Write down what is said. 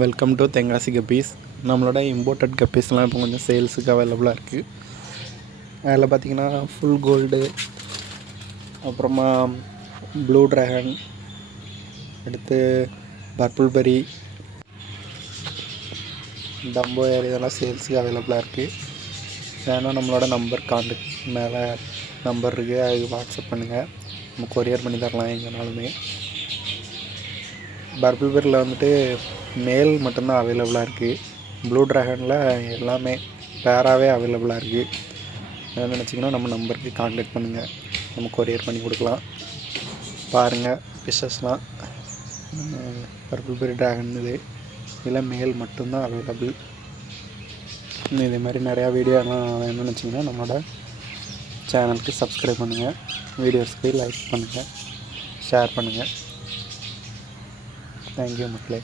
Welcome to Tenkasi guppies. நம்மளோட imported கப்பீஸ்லாம் இப்போ கொஞ்சம் சேல்ஸுக்கு அவைலபிளாக இருக்குது. அதில் பார்த்திங்கன்னா ஃபுல் கோல்டு, அப்புறமா ப்ளூ ட்ராகன், அடுத்து பர்பிள் பெரி, டம்போ ஏர் இதெல்லாம் சேல்ஸுக்கு அவைலபிளாக இருக்குது. ஏன்னா நம்மளோட கான்டாக்ட் மேலே நம்பர் இருக்குது, அதுக்கு வாட்ஸ்அப் பண்ணுங்கள், நம்ம கொரியர் பண்ணி தரலாம் எங்கேனாலுமே. பர்பிள் பெரியில் வந்துட்டு மேல் மட்டும்தான் அவைலபிளாக இருக்குது. ப்ளூ ட்ராகனில் எல்லாமே பேராகவே அவைலபிளாக இருக்குது. என்ன நினச்சிங்கன்னா நம்ம நம்பருக்கு கான்டாக்ட் பண்ணுங்கள், நம்ம கொரியர் பண்ணி கொடுக்கலாம். பாருங்கள் ஃபிஷ்ஷஸ்லாம். பர்பிள் பெரி ட்ராகன் இதில் மேல் மட்டும்தான் அவைலபிள். இதே மாதிரி நிறையா வீடியோலாம் வேணும்னு நினச்சிங்கன்னா நம்மளோட சேனலுக்கு சப்ஸ்கிரைப் பண்ணுங்கள், வீடியோஸ்க்கு லைக் பண்ணுங்கள், ஷேர் பண்ணுங்கள். தேங்க்யூ மக்களே.